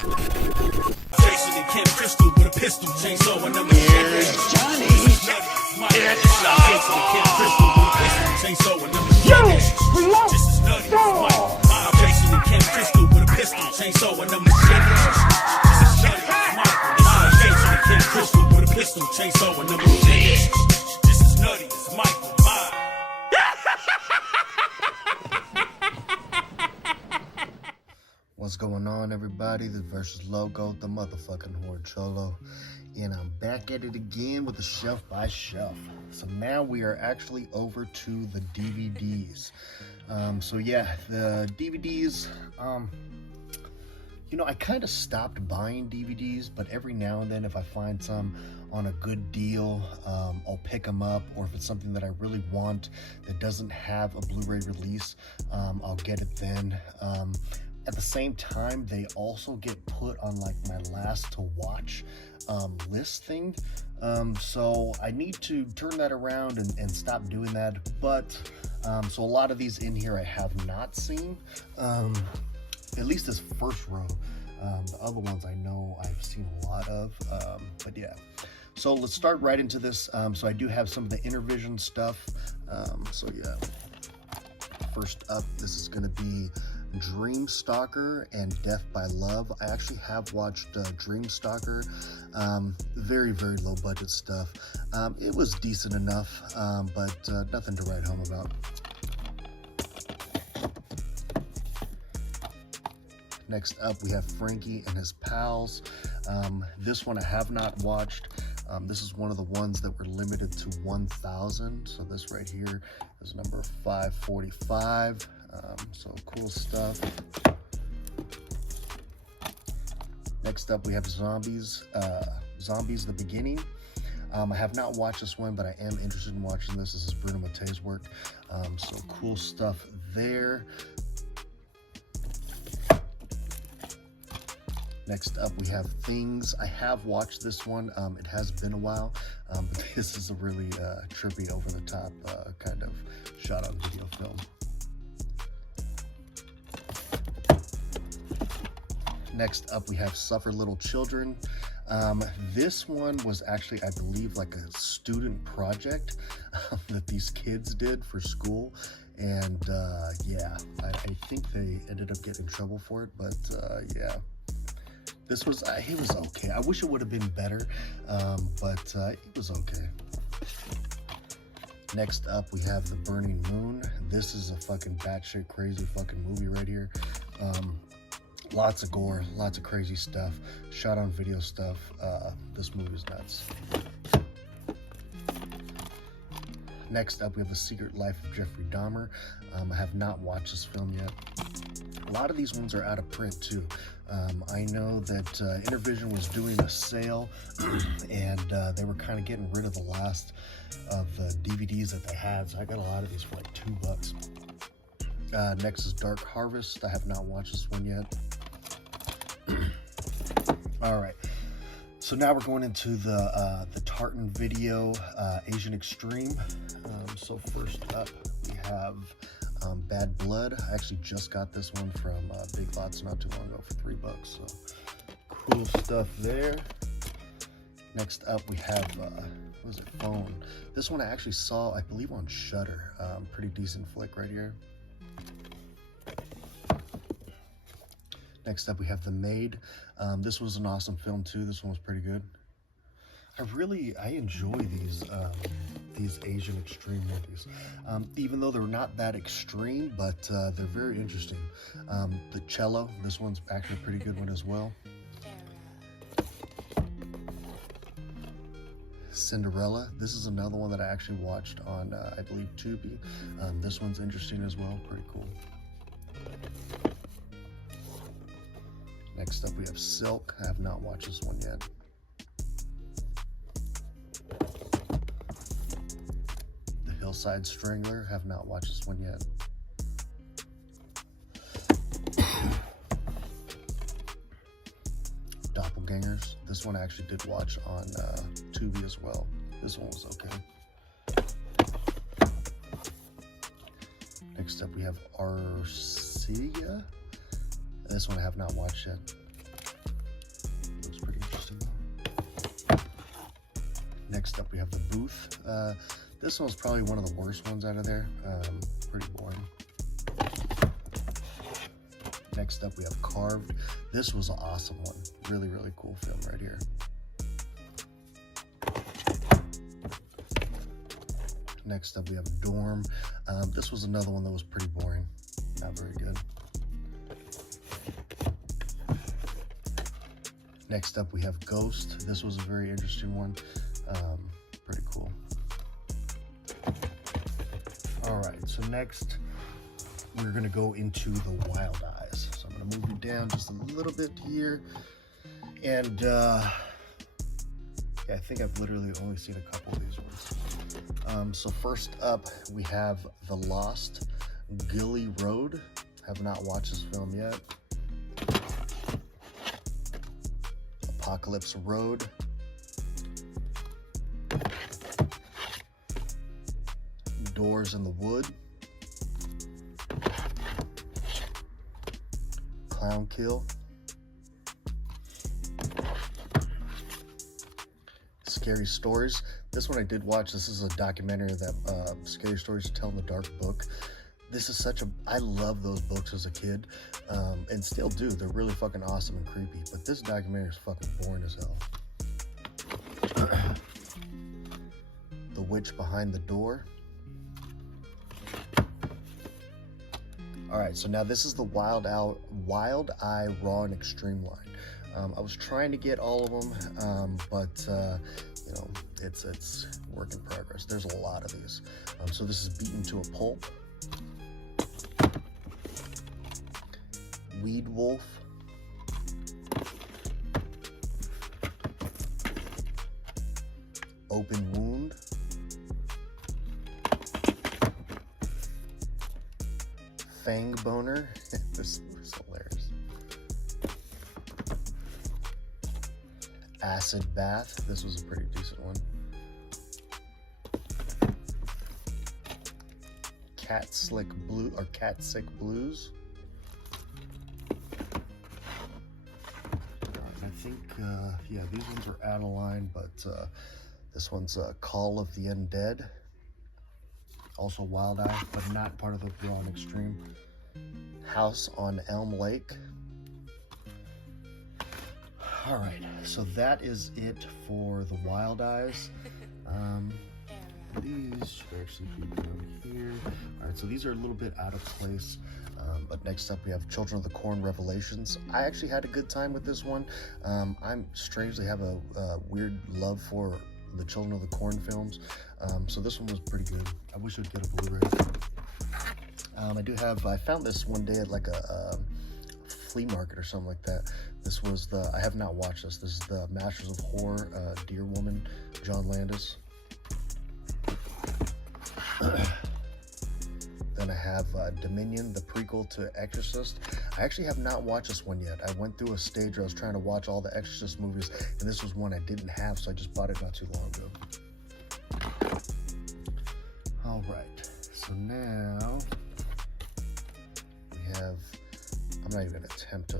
Jason and Kim Crystal with a pistol, chainsaw and number Here's Johnny. It's Jason and Kim Crystal with a pistol, chainsaw and number This is nutty. It's Mike. I'm Jason and Kim Crystal with a pistol, chainsaw and number This is nutty. It's Mike. I'm Jason and Kim Crystal with a pistol, chainsaw and number This is nutty. It's Mike. What's going on, everybody? This versus Logo, the motherfucking Horde Cholo, and I'm back at it again with the shelf by shelf. So now we are actually over to the DVDs. So yeah, the DVDs. You know, I kind of stopped buying DVDs, but every now and then, if I find some on a good deal, I'll pick them up. Or if it's something that I really want that doesn't have a Blu-ray release, I'll get it then. At the same time, they also get put on like my last to watch list thing. So I need to turn that around and stop doing that. But so a lot of these in here I have not seen, at least this first row. The other ones I know I've seen a lot of, but yeah. So let's start right into this. So I do have some of the Intervision stuff. So yeah, first up, this is gonna be Dream Stalker and Death by Love. I actually have watched Dream Stalker. Very low budget stuff. It was decent enough, but nothing to write home about. Next up, we have Frankie and His Pals. This one I have not watched. This is one of the ones that were limited to 1,000. So this right here is number 545. So cool stuff. Next up, we have Zombies the Beginning. I have not watched this one, but I am interested in watching this. This is Bruno Mattei's work. So cool stuff there. Next up, we have Things. I have watched this one. It has been a while, but this is a really trippy, over-the-top kind of shot-on-video film. Next up, we have Suffer Little Children. This one was actually, I believe, like a student project that these kids did for school. And yeah, I think they ended up getting in trouble for it, but yeah. This was, it was okay. I wish it would have been better, but it was okay. Next up, we have The Burning Moon. This is a fucking batshit crazy fucking movie right here. Lots of gore, lots of crazy stuff, shot on video stuff. This movie's nuts. Next up, we have The Secret Life of Jeffrey Dahmer. I have not watched this film yet. A lot of these ones are out of print too. I know that Intervision was doing a sale and they were kind of getting rid of the last of the DVDs that they had. So I got a lot of these for like $2. Next is Dark Harvest. I have not watched this one yet. All right. So now we're going into the Tartan Video Asian Extreme. So first up, we have Bad Blood. I actually just got this one from Big Lots not too long ago for $3. So cool stuff there. Next up, we have what was it? Phone. This one I actually saw, I believe, on Shudder. Pretty decent flick right here. Next up, we have The Maid. This was an awesome film too. This one was pretty good. I enjoy these Asian extreme movies, even though they're not that extreme, but they're very interesting. The Cello, this one's actually a pretty good one as well. Cinderella, this is another one that I actually watched on, I believe, Tubi. This one's interesting as well, pretty cool. Next up, we have Silk. I have not watched this one yet. The Hillside Strangler. Have not watched this one yet. Doppelgangers. This one I actually did watch on Tubi as well. This one was okay. Next up, we have Arcadia. This one I have not watched yet. Next up, we have The Booth. This one's probably one of the worst ones out of there. Pretty boring. Next up, we have Carved. This was an awesome one. Really, really cool film right here. Next up, we have Dorm. This was another one that was pretty boring. Not very good. Next up, we have Ghost. This was a very interesting one. Pretty cool. All right, so next, we're gonna go into The Wild Eyes. So I'm gonna move you down just a little bit here. And yeah, I think I've literally only seen a couple of these ones. So first up, we have The Lost Gilly Road. Have not watched this film yet. Apocalypse Road. Doors in the Wood. Clown Kill. Scary Stories. This one I did watch. This is a documentary that Scary Stories to Tell in the Dark book. This is such a, I love those books as a kid, and still do. They're really fucking awesome and creepy, but this documentary is fucking boring as hell. The Witch Behind the Door. All right, so now this is the Wild Eye Raw and Extreme line. I was trying to get all of them, but you know, it's work in progress. There's a lot of these. So this is Beaten to a Pulp. Weed Wolf. Open Wound. Fang Boner. This is hilarious. Acid Bath. This was a pretty decent one. Cat Sick Blues. I think, yeah, these ones are out of line, but this one's Call of the Undead. Also Wild Eye, but not part of the Raw and Extreme. House on Elm Lake. All right, so that is it for the Wild Eyes. These should actually be down here. All right, so these are a little bit out of place. But next up we have Children of the Corn Revelations. I actually had a good time with this one. I'm strangely have a weird love for the Children of the Corn films. So this one was pretty good. I wish I'd get a Blu-ray. I found this one day at like a flea market or something like that. This was I have not watched this. This is the Masters of Horror, Deer Woman, John Landis. Then I have Dominion, the prequel to Exorcist. I actually have not watched this one yet. I went through a stage where I was trying to watch all the Exorcist movies, and this was one I didn't have, so I just bought it not too long ago. All right, so now we have, I'm not even gonna attempt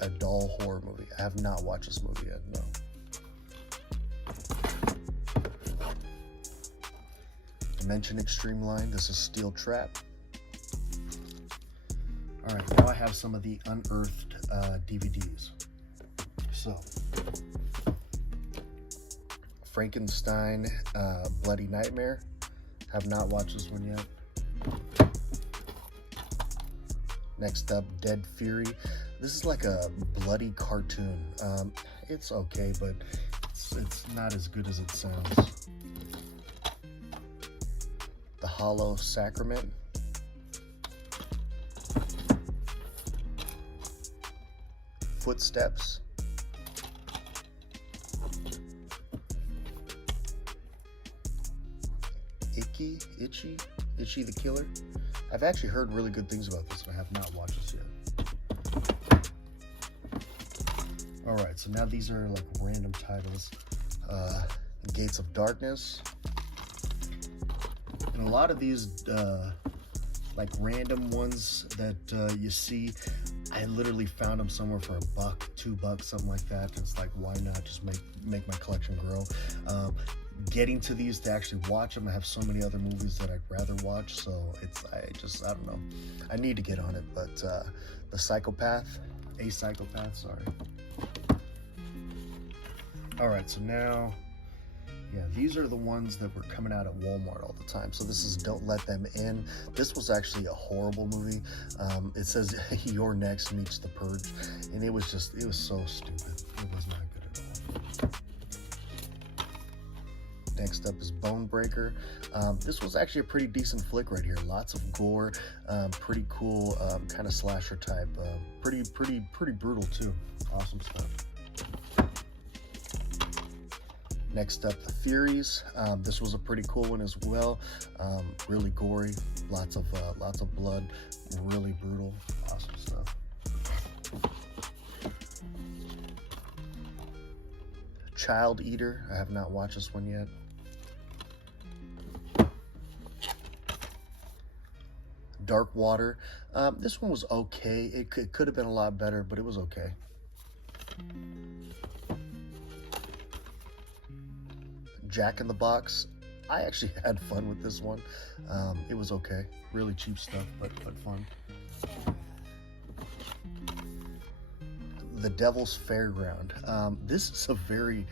a doll horror movie. I have not watched this movie yet, no. Dimension Extreme line, this is Steel Trap. All right, now I have some of the unearthed DVDs. So, Frankenstein, Bloody Nightmare. Have not watched this one yet. Next up, Dead Fury. This is like a bloody cartoon. It's okay, but it's not as good as it sounds. The Hollow Sacrament. Footsteps. Itchy the Killer. I've actually heard really good things about this, but I have not watched this yet. All right, so now these are like random titles. Gates of Darkness. And a lot of these like random ones that you see. I literally found them somewhere for $1, $2, something like that. It's like, why not just make my collection grow? Getting to these to actually watch them, I have so many other movies that I'd rather watch, so I don't know. I need to get on it, but A Psychopath, sorry. All right, so now, yeah, these are the ones that were coming out at Walmart all the time. So this is Don't Let Them In. This was actually a horrible movie. It says You're Next meets The Purge, and it was so stupid. It was not good at all. Next up is Bone Breaker. This was actually a pretty decent flick right here. Lots of gore, pretty cool, kind of slasher type. Pretty brutal too. Awesome stuff. Next up, The Furies. This was a pretty cool one as well. Really gory, lots of blood, really brutal, awesome stuff. Child Eater. I have not watched this one yet. Dark Water. This one was okay. It could have been a lot better, but it was okay. Jack in the Box. I actually had fun with this one. It was okay. Really cheap stuff, but fun. The Devil's Fairground. This is a very...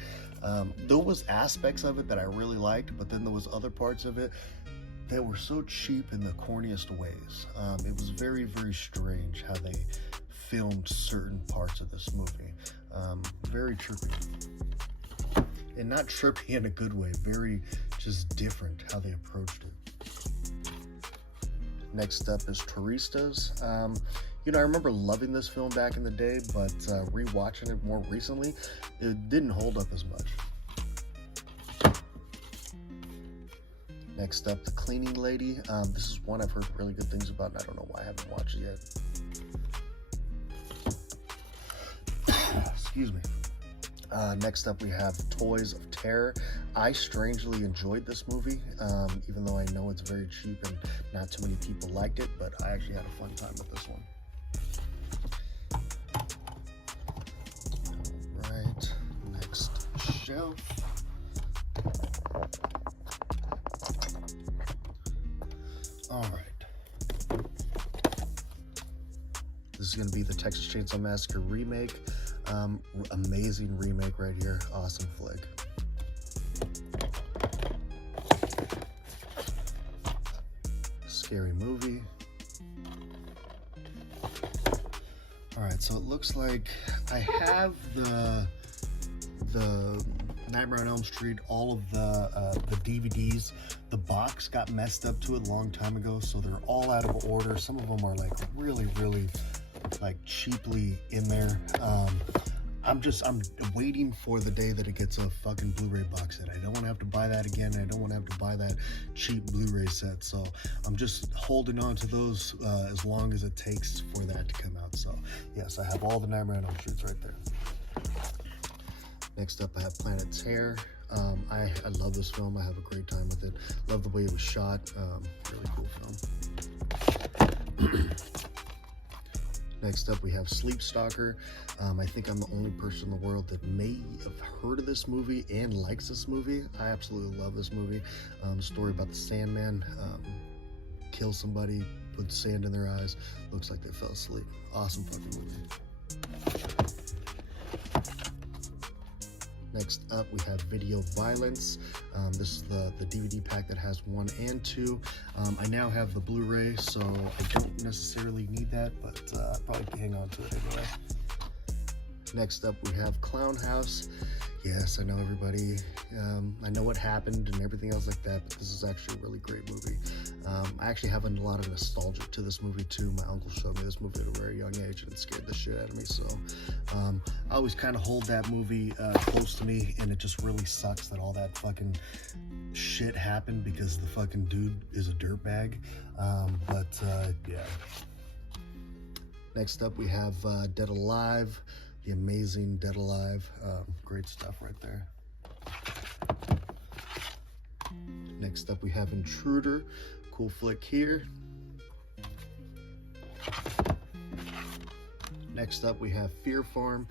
there was aspects of it that I really liked, but then there was other parts of it that were so cheap in the corniest ways. It was very, very strange how they filmed certain parts of this movie. Very trippy. And not trippy in a good way, very just different how they approached it. Next up is Turistas. I remember loving this film back in the day, but rewatching it more recently, it didn't hold up as much. Next up, The Cleaning Lady. This is one I've heard really good things about, and I don't know why I haven't watched it yet. Excuse me. Next up, we have Toys of Terror. I strangely enjoyed this movie, even though I know it's very cheap and not too many people liked it, but I actually had a fun time with this one. All right, next shelf. All right. This is going to be the Texas Chainsaw Massacre remake. Amazing remake right here. Awesome flick. Scary Movie. All right, so it looks like I have the Nightmare on Elm Street, all of the DVDs. The box got messed up to it a long time ago, so they're all out of order. Some of them are like really like cheaply in there. I'm waiting for the day that it gets a fucking Blu-ray box set. I don't want to have to buy that again. I don't want to have to buy that cheap Blu-ray set. So I'm just holding on to those as long as it takes for that to come out. So yes, I have all the Nightmare on Elm Streets right there. Next up, I have Planet Terror. I love this film. I have a great time with it. Love the way it was shot. Really cool film. Next up, we have Sleep Stalker. I think I'm the only person in the world that may have heard of this movie and likes this movie. I absolutely love this movie. Story about the Sandman. Kill somebody, put sand in their eyes. Looks like they fell asleep. Awesome fucking movie. Next up, we have Video Violence. This is the DVD pack that has 1 and 2. I now have the Blu-ray, so I don't necessarily need that, but I'll probably hang on to it anyway. Next up, we have Clown House. Yes, I know everybody, I know what happened and everything else like that, but this is actually a really great movie. I actually have a lot of nostalgia to this movie too. My uncle showed me this movie at a very young age and it scared the shit out of me, so I always kind of hold that movie close to me, and it just really sucks that all that fucking shit happened because the fucking dude is a dirtbag. Yeah. Next up, we have Dead Alive. The amazing Dead Alive. Great stuff right there. Next up, we have Intruder. Cool flick here. Next up, we have Fear Farm.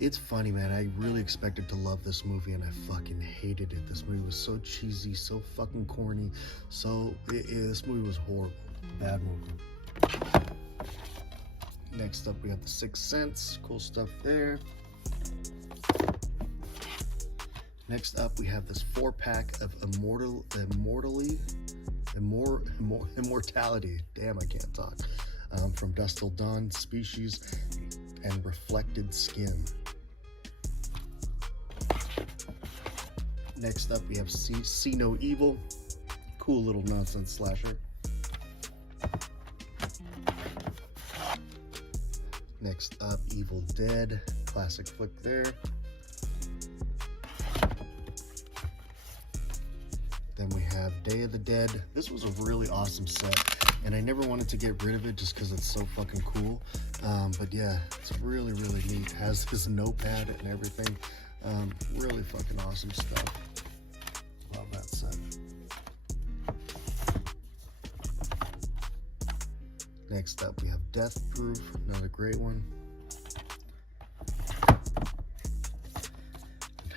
It's funny, man. I really expected to love this movie, and I fucking hated it. This movie was so cheesy, so fucking corny. This movie was horrible. Bad movie. Next up, we have The Sixth Sense. Cool stuff there. Next up, we have this 4-pack of Immortality. Damn, I can't talk. From Dusk Till Dawn, Species, and Reflected Skin. Next up, we have See No Evil. Cool little nonsense slasher. Next up, Evil Dead. Classic flick there. Then we have Day of the Dead. This was a really awesome set, and I never wanted to get rid of it just because it's so fucking cool. But yeah, it's really, really neat. It has this notepad and everything. Really fucking awesome stuff. Love that set. Next up, we have Death Proof, another great one.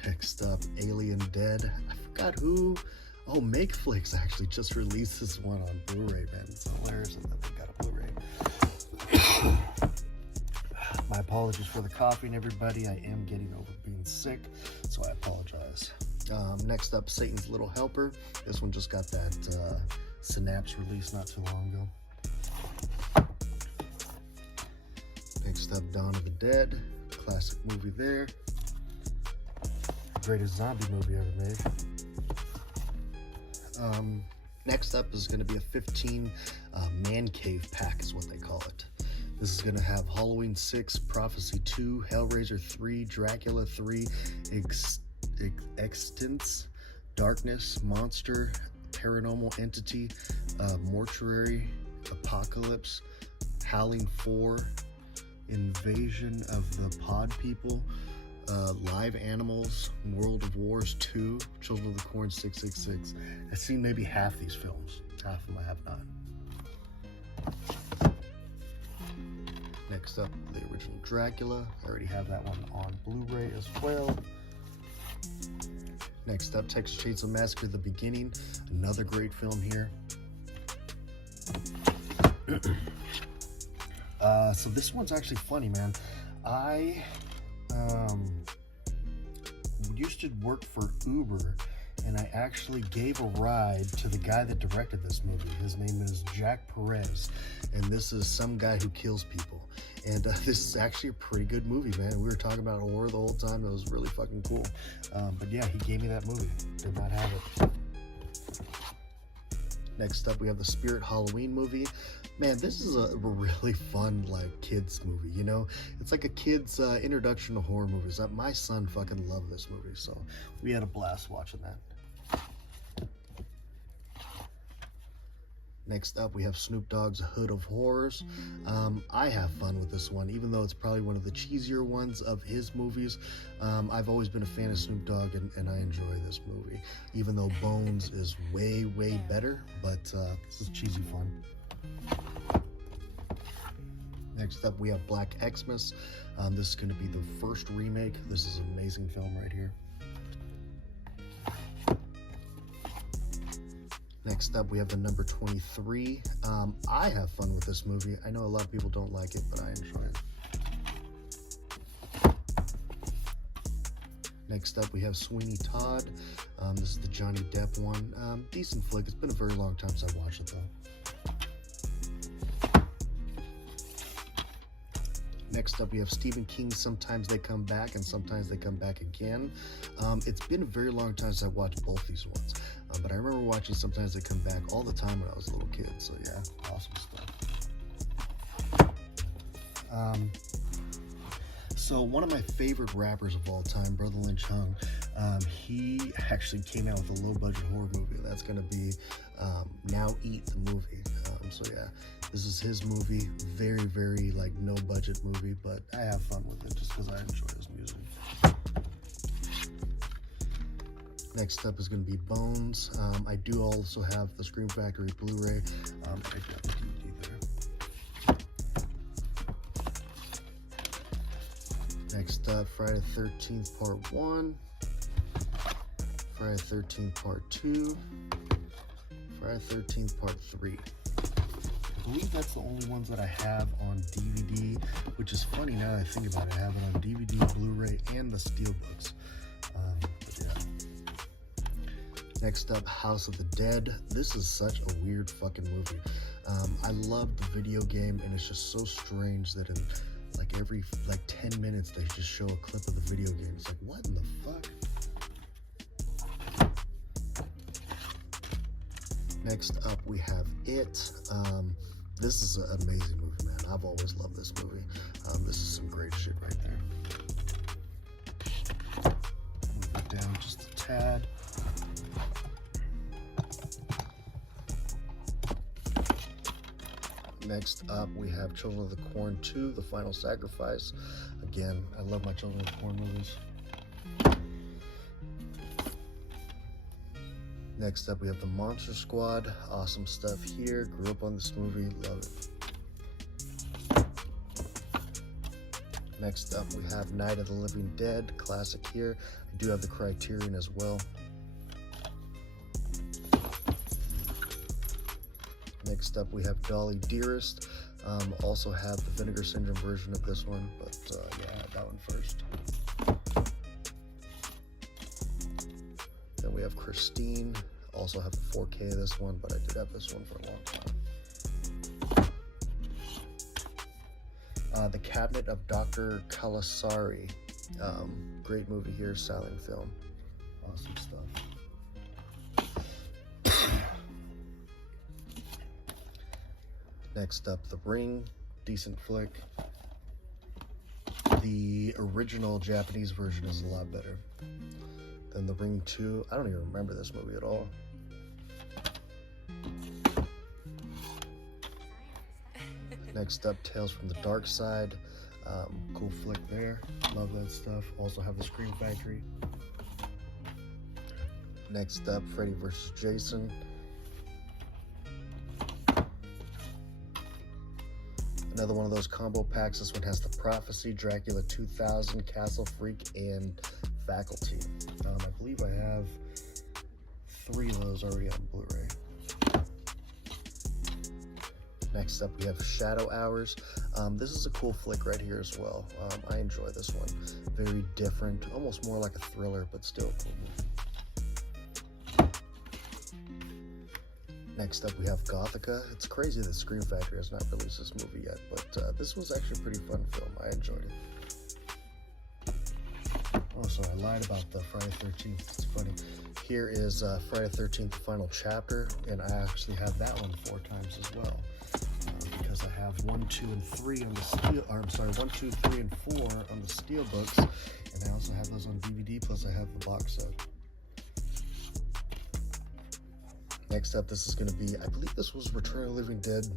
Next up, Alien Dead. I forgot who. Oh, MakeFlix actually just released this one on Blu-ray, man. It's hilarious that they got a Blu-ray. My apologies for the coughing, everybody. I am getting over being sick, so I apologize. Next up, Satan's Little Helper. This one just got that Synapse release not too long ago. Next up, Dawn of the Dead. Classic movie there. Greatest zombie movie ever made. Next up is going to be a 15 Man Cave pack is what they call it. This is going to have Halloween 6, Prophecy 2, Hellraiser 3, Dracula 3, Extents, Darkness, Monster, Paranormal Entity, Mortuary, Apocalypse, Howling 4, Invasion of the Pod People, Live Animals, World of Wars 2, Children of the Corn 666. I've seen maybe half these films. Half of them I have not. Next up, the original Dracula. I already have that one on Blu-ray as well. Next up, Texas Chainsaw Massacre: The Beginning. Another great film here. So this one's actually funny, man. I used to work for Uber, and I actually gave a ride to the guy that directed this movie. His name is Jack Perez, and this is some guy who kills people. And this is actually a pretty good movie, man. We were talking about horror the whole time. It was really fucking cool. But yeah, he gave me that movie. Did not have it. Next up, we have the Spirit Halloween movie. Man, this is a really fun, like, kids movie, you know? It's like a kid's introduction to horror movies. My son fucking loved this movie, so we had a blast watching that. Next up, we have Snoop Dogg's Hood of Horrors. I have fun with this one, even though it's probably one of the cheesier ones of his movies. I've always been a fan of Snoop Dogg, and I enjoy this movie, even though Bones is way, way better, but this is cheesy fun. Next up, we have Black Xmas. This is going to be the first remake. This is an amazing film right here. Next up, we have the number 23. I have fun with this movie. I know a lot of people don't like it, but I enjoy it. Next up, we have Sweeney Todd. This is the Johnny Depp one. Decent flick. It's been a very long time since I watched it, though. Next up, we have Stephen King. Sometimes They Come Back, and Sometimes They Come Back Again. It's been a very long time since I watched both these ones. But I remember watching Sometimes They Come Back all the time when I was a little kid. So yeah, awesome stuff. So one of my favorite rappers of all time, Brother Lynch Hung, he actually came out with a low-budget horror movie. That's going to be Now Eat, the movie. So yeah, this is his movie. Very, very, like, no-budget movie, but I have fun with it just because I enjoy his music. Next up is going to be Bones. I do also have the Scream Factory Blu-ray. I got the DVD there. Next up, Friday the 13th Part 1, Friday the 13th Part 2, Friday the 13th Part 3. I believe that's the only ones that I have on DVD, which is funny now that I think about it. I have it on DVD, Blu-ray, and the Steelbooks. Yeah. Next up, House of the Dead. This is such a weird fucking movie. I love the video game, and it's just so strange that in every 10 minutes they just show a clip of the video game. It's like, what in the fuck? Next up, we have It. This is an amazing movie, man. I've always loved this movie. This is some great shit right there. Move it down just a tad. Next up, we have Children of the Corn 2, The Final Sacrifice. Again, I love my Children of the Corn movies. Next up, we have The Monster Squad. Awesome stuff here. Grew up on this movie. Love it. Next up, we have Night of the Living Dead. Classic here. I do have the Criterion as well. Next up, we have Dolly Dearest. Also have the Vinegar Syndrome version of this one, but yeah, I had that one first. Then we have Christine. Also have the 4K of this one, but I did have this one for a long time. The Cabinet of Dr. Caligari. Great movie here, silent film. Awesome stuff. Next up, The Ring, decent flick. The original Japanese version is a lot better than The Ring 2. I don't even remember this movie at all. Next up, Tales from the Dark Side. Cool flick there. Love that stuff. Also have the Scream Factory. Next up, Freddy vs. Jason. Another one of those combo packs. This one has The Prophecy, Dracula 2000, Castle Freak, and Faculty. I believe I have 3 of those already on Blu-ray. Next up, we have Shadow Hours. This is a cool flick right here as well. I enjoy this one. Very different, almost more like a thriller, but still a cool movie. Next up, we have Gothika. It's crazy that Scream Factory has not released this movie yet, but this was actually a pretty fun film. I enjoyed it. Oh, sorry, I lied about the Friday the 13th. It's funny. Here is Friday the 13th, the final chapter, and I actually have that one 4 times as well. Because I have 1, 2, and 3 on the steel, or I'm sorry, 1, 2, 3, and 4 on the steel books, and I also have those on DVD, plus I have the box set. Next up, this is going to be, I believe this was Return of the Living Dead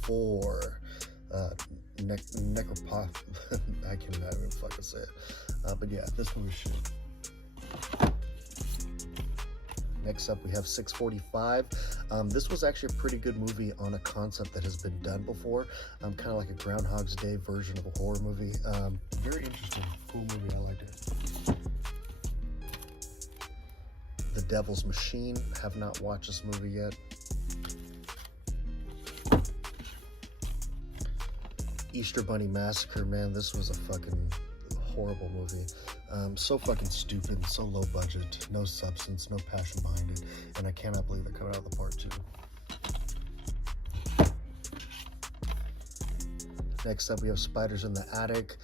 4, Necropop, I cannot even fucking say it, but yeah, this one was shit. Next up, we have 645. This was actually a pretty good movie on a concept that has been done before, kind of like a Groundhog's Day version of a horror movie. Very interesting, cool movie, I liked it. The Devil's Machine. Have not watched this movie yet. Easter Bunny Massacre, man, this was a fucking horrible movie. So fucking stupid, so low budget, no substance, no passion behind it, and I cannot believe they're coming out with the part 2. Next up, we have Spiders in the Attic.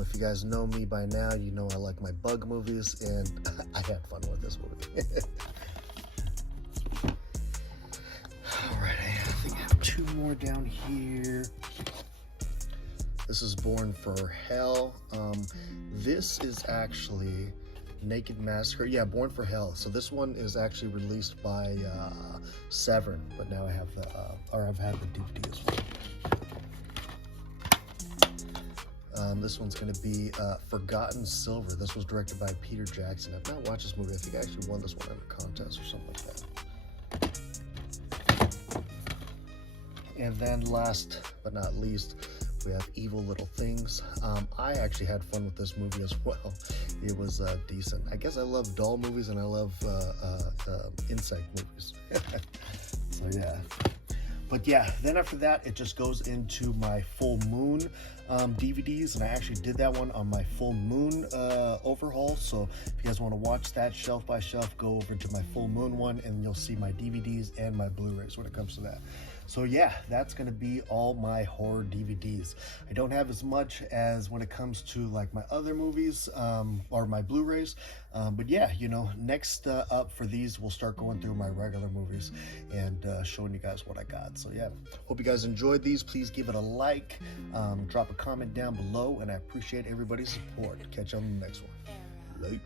If you guys know me by now, you know I like my bug movies, and I had fun with this movie. Alright, I think I have 2 more down here. This is Born for Hell. This is actually Naked Massacre. Yeah, Born for Hell. So this one is actually released by Severn, but now I have the, I've had the DVD as well. This one's going to be Forgotten Silver. This was directed by Peter Jackson. I've not watched this movie. I think I actually won this one in a contest or something like that. And then last but not least, We have Evil Little Things. I actually had fun with this movie as well. It was decent. I guess I love doll movies and I love insect movies. So yeah. But yeah, then after that, it just goes into my full moon DVDs, and I actually did that one on my full moon overhaul. So if you guys want to watch that shelf by shelf, go over to my full moon one, and you'll see my DVDs and my Blu-rays when it comes to that. So yeah, that's gonna be all my horror DVDs. I don't have as much as when it comes to like my other movies or my Blu-rays, but yeah, you know, next up for these, we'll start going through my regular movies and showing you guys what I got. So yeah, hope you guys enjoyed these. Please give it a like, drop a comment down below, and I appreciate everybody's support. Catch you on the next one. Late.